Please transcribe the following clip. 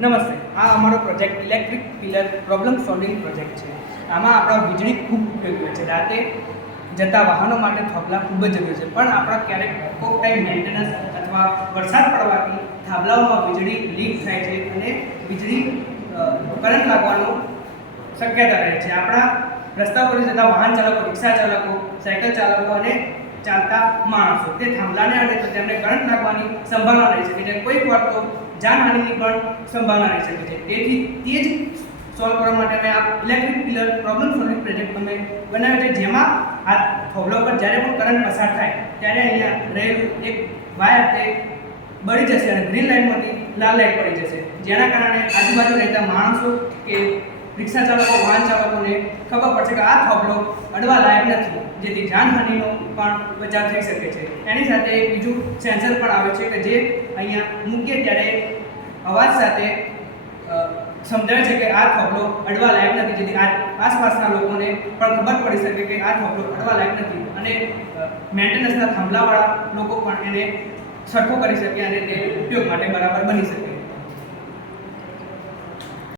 નમસ્તે, આ અમારો project electric pillar problem solving project છે. આમાં આપણા વીજળી ખૂબ ઉપયોગી હોય છે. રાતે જતા વાહનો માટે થાંભલા ખૂબ જ જરૂરી છે, પણ આપણા ક્યારેક કોક ટાઈમ મેન્ટેનન્સ અથવા વરસાદ પડવાથી થાંભલાઓમાં વીજળી લીક થાય છે અને વીજળી કરંટ લાગવાનો શક્યતા રહે છે. આપણા રસ્તા પર જતા વાહન ચાલકો, રિક્ષા ચાલકો, સાયકલ ચાલકો અને ચાલતા માણસો તે થાંભલાને અડે તો તેમને કરંટ લાગવાની સંભાવના રહી શકે છે. કોઈક વાર તો જાનહાનિની પણ સંભાવના રહી શકે છે. તેથી તે જ સોલ્વ કરવા માટે અમે આ electric pillar problem solving project અમે બનાવ્યો છે, જેમાં આ થાંભલા પર જ્યારે પણ કરંટ પસાર થાય ત્યારે અહીંયા રહેલું એક વાયર તે બળી જશે અને ગ્રીન લાઇટમાંથી લાલ લાઇટ પડી જશે, જેના કારણે આજુબાજુ રહેતા માણસો કે રિક્ષા ચાલકો, વાહન ચાલકોને ખબર પડશે કે આ થાંભલો અડવા લાયક નથી, જેથી જાનહાનિનો પણ બચાવ થઈ શકે છે. એની સાથે એક બીજું સેન્સર પણ આવે છે કે જે અહીંયા મૂકીએ ત્યારે અવાજ સાથે સમજાવે છે કે આ થાંભલો અડવા લાયક નથી, જેથી આસપાસના લોકોને પણ ખબર પડી શકે કે આ થાંભલો અડવા લાયક નથી અને મેન્ટેનન્સના થાંભલાવાળા લોકો પણ એને સરખો કરી શકે અને તે ઉપયોગ માટે બરાબર બની શકે.